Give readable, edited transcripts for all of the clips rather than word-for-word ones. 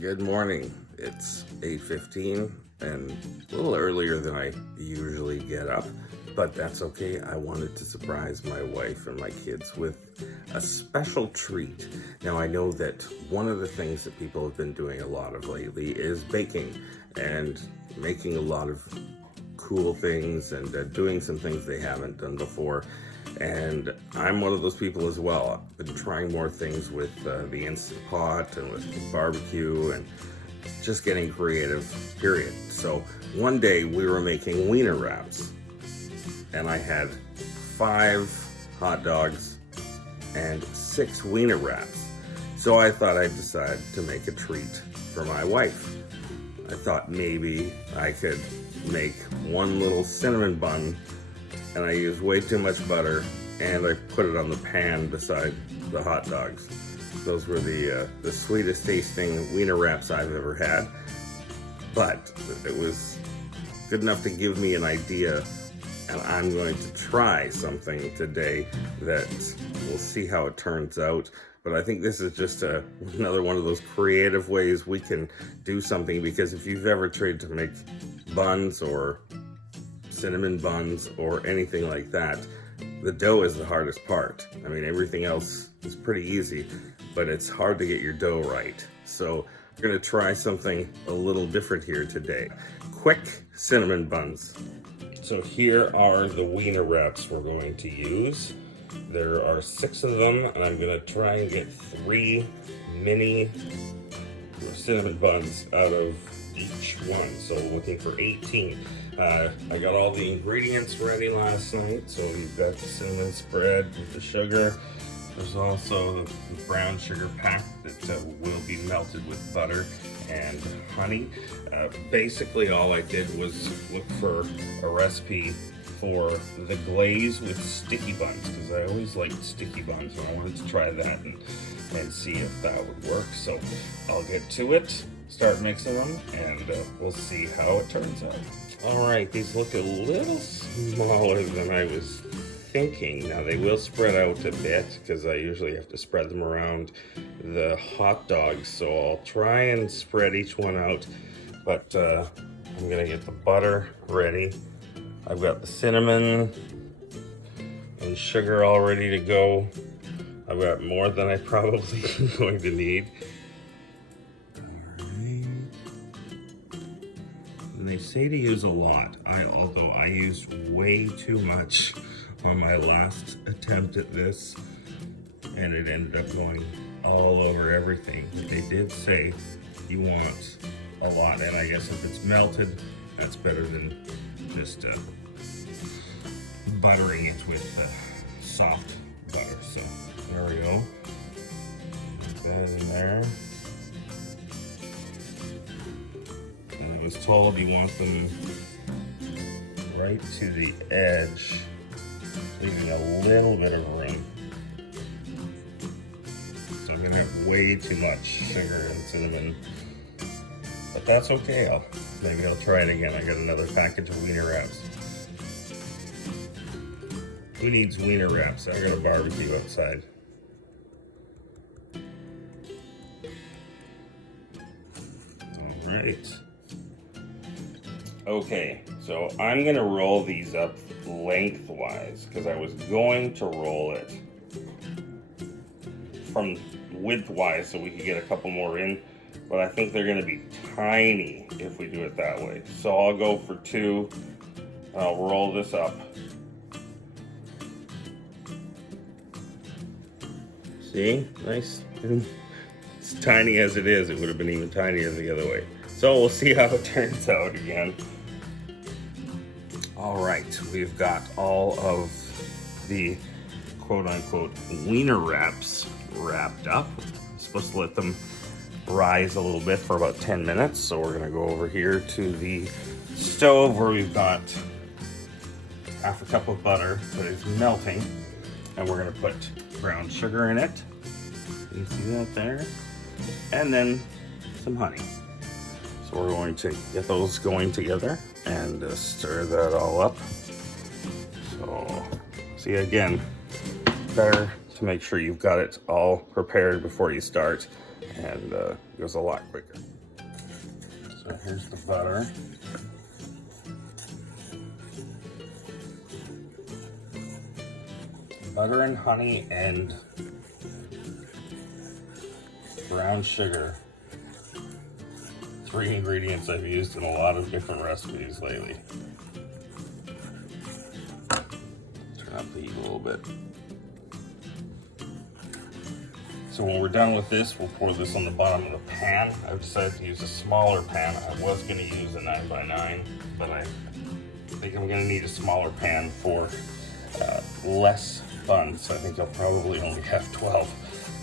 Good morning. It's 8:15 and a little earlier than I usually get up, but that's okay. I wanted to surprise my wife and my kids with a special treat. Now, I know that one of the things that people have been doing a lot of lately is baking and making a lot of cool things and doing some things they haven't done before. And I'm one of those people as well. I've been trying more things with the Instant Pot and with barbecue and just getting creative, period. So one day we were making wiener wraps and I had 5 hot dogs and 6 wiener wraps. So I thought I'd decide to make a treat for my wife. I thought maybe I could make one little cinnamon bun, and I used way too much butter and I put it on the pan beside the hot dogs. Those were the sweetest tasting wiener wraps I've ever had, but it was good enough to give me an idea, and I'm going to try something today that we'll see how it turns out. But I think this is just another one of those creative ways we can do something, because if you've ever tried to make buns or cinnamon buns or anything like that, the dough is the hardest part. I mean, everything else is pretty easy, but it's hard to get your dough right. So we're gonna try something a little different here today. Quick cinnamon buns. So here are the wiener wraps we're going to use. There are 6 of them, and I'm gonna try and get 3 mini cinnamon buns out of each one. So looking for 18. I got all the ingredients ready last night. So we've got the cinnamon spread with the sugar. There's also the brown sugar pack that will be melted with butter and honey. Basically all I did was look for a recipe for the glaze with sticky buns, because I always liked sticky buns, and I wanted to try that and see if that would work. So I'll get to it, start mixing them, and we'll see how it turns out. All right, these look a little smaller than I was thinking. Now they will spread out a bit because I usually have to spread them around the hot dogs. So I'll try and spread each one out, but I'm gonna get the butter ready. I've got the cinnamon and sugar all ready to go. I've got more than I probably am going to need. And they say to use a lot, although I used way too much on my last attempt at this, and it ended up going all over everything. But they did say you want a lot, and I guess if it's melted, that's better than just buttering it with soft butter. So there we go. Put that in there. And I was told you want them right to the edge, leaving a little bit of room. So I'm gonna have way too much sugar and cinnamon, but that's okay. Maybe I'll try it again. I got another package of wiener wraps. Who needs wiener wraps? I got a barbecue outside. All right. Okay, so I'm gonna roll these up lengthwise because I was going to roll it from widthwise so we could get a couple more in, but I think they're gonna be tiny if we do it that way. So I'll go for 2. I'll roll this up. See, nice. As tiny as it is, it would have been even tinier the other way. So we'll see how it turns out again. All right, we've got all of the quote-unquote wiener wraps wrapped up. I'm supposed to let them rise a little bit for about 10 minutes. So we're gonna go over here to the stove where we've got 1/2 cup of butter that is melting, and we're gonna put brown sugar in it. You see that there? And then some honey. So we're going to get those going together and stir that all up. So see, again, better to make sure you've got it all prepared before you start, and it goes a lot quicker. So here's the butter. Butter and honey and brown sugar. 3 ingredients I've used in a lot of different recipes lately. Turn up the heat a little bit. So when we're done with this, we'll pour this on the bottom of the pan. I've decided to use a smaller pan. I was going to use a 9x9, but I think I'm going to need a smaller pan for less buns. So I think I'll probably only have 12.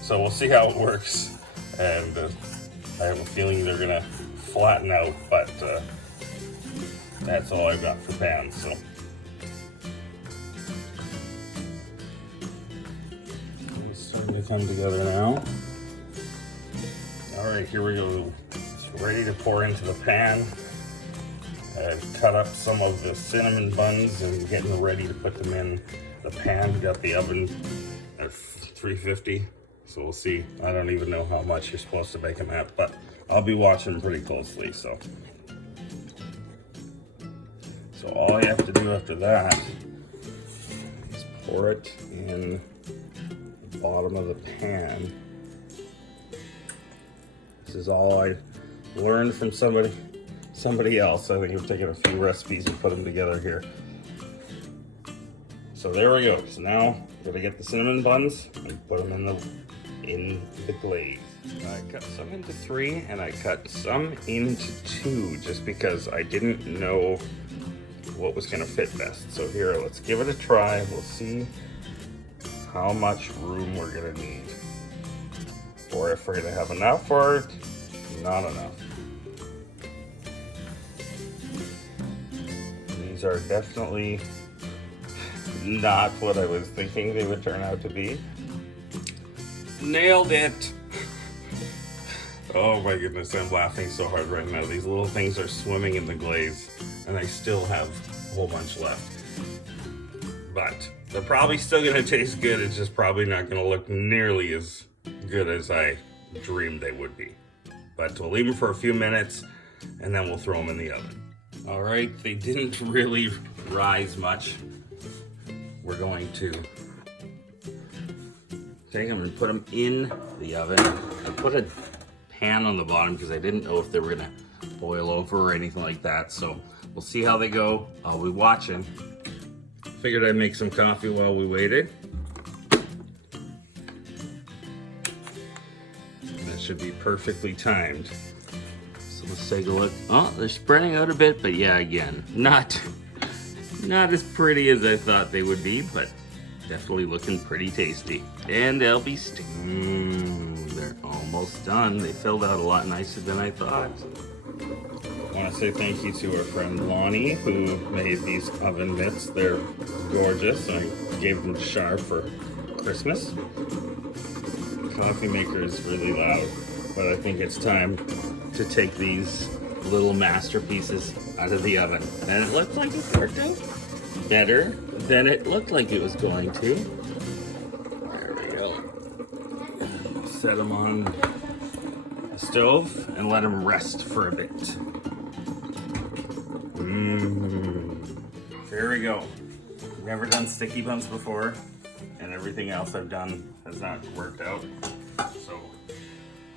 So we'll see how it works. And I have a feeling they're going to flatten out, but that's all I've got for pans. So it's starting to come together now. All right, here we go. It's ready to pour into the pan. I've cut up some of the cinnamon buns and getting ready to put them in the pan. Got the oven at 350, so we'll see. I don't even know how much you're supposed to bake them at, but I'll be watching pretty closely. So all you have to do after that is pour it in the bottom of the pan. This is all I learned from somebody else. I think I've taken a few recipes and put them together here. So there we go. So now I'm gonna get the cinnamon buns and put them in the glaze. I cut some into 3 and I cut some into 2 just because I didn't know what was gonna fit best. So here, let's give it a try. We'll see how much room we're gonna need, or if we're gonna have enough or not enough. These are definitely not what I was thinking they would turn out to be. Nailed it! Oh my goodness, I'm laughing so hard right now. These little things are swimming in the glaze, and I still have a whole bunch left. But they're probably still gonna taste good. It's just probably not gonna look nearly as good as I dreamed they would be. But we'll leave them for a few minutes, and then we'll throw them in the oven. All right, they didn't really rise much. We're going to take them and put them in the oven. I put a pan on the bottom because I didn't know if they were gonna boil over or anything like that. So we'll see how they go. I'll be watching. Figured I'd make some coffee while we waited. That should be perfectly timed. So let's take a look. Oh, they're spreading out a bit, but yeah, again, not as pretty as I thought they would be, but definitely looking pretty tasty. And they'll be they're almost done. They filled out a lot nicer than I thought. I want to say thank you to our friend Lonnie who made these oven mitts. They're gorgeous. I gave them to Shar for Christmas. The coffee maker is really loud, but I think it's time to take these little masterpieces out of the oven. And it looks like it's worked out better than it looked like it was going to. There we go. Set them on the stove and let them rest for a bit. There we go. Never done sticky buns before, and everything else I've done has not worked out. So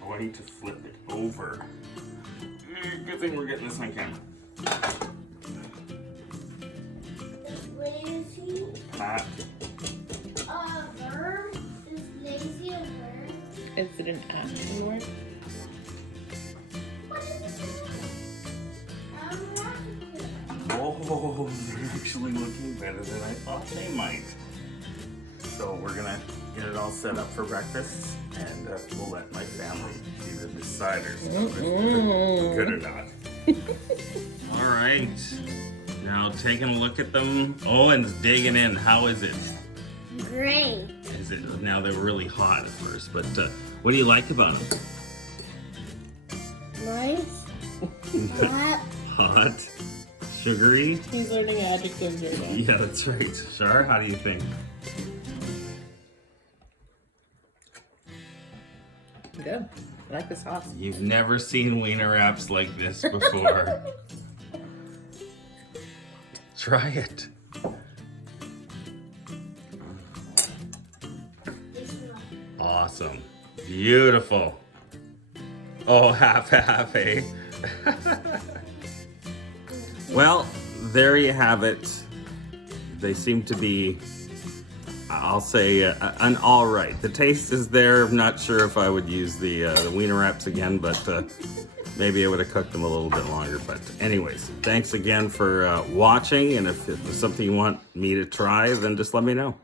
I'm going to flip it over. Good thing we're getting this on camera. What is he? Hot. Verb? Is lazy a verb? Is it an action word? What is it? Oh, they're actually looking better than I thought they might. So we're gonna get it all set up for breakfast, and we'll let my family be the deciders of if they're good or not. All right, now taking a look at them. Owen's digging in. How is it? Great. Is it? Now they're really hot at first, but what do you like about them? Nice. Hot. Hot, sugary. He's learning adjectives right now. Yeah, that's right. Shar, how do you think? Good. I like the sauce. You've never seen wiener wraps like this before. Try it. Awesome. Beautiful. Oh, half, eh? Well, there you have it. They seem to be, I'll say, an all right. The taste is there. I'm not sure if I would use the wiener wraps again, but maybe I would have cooked them a little bit longer. But anyways, thanks again for watching. And if it's something you want me to try, then just let me know.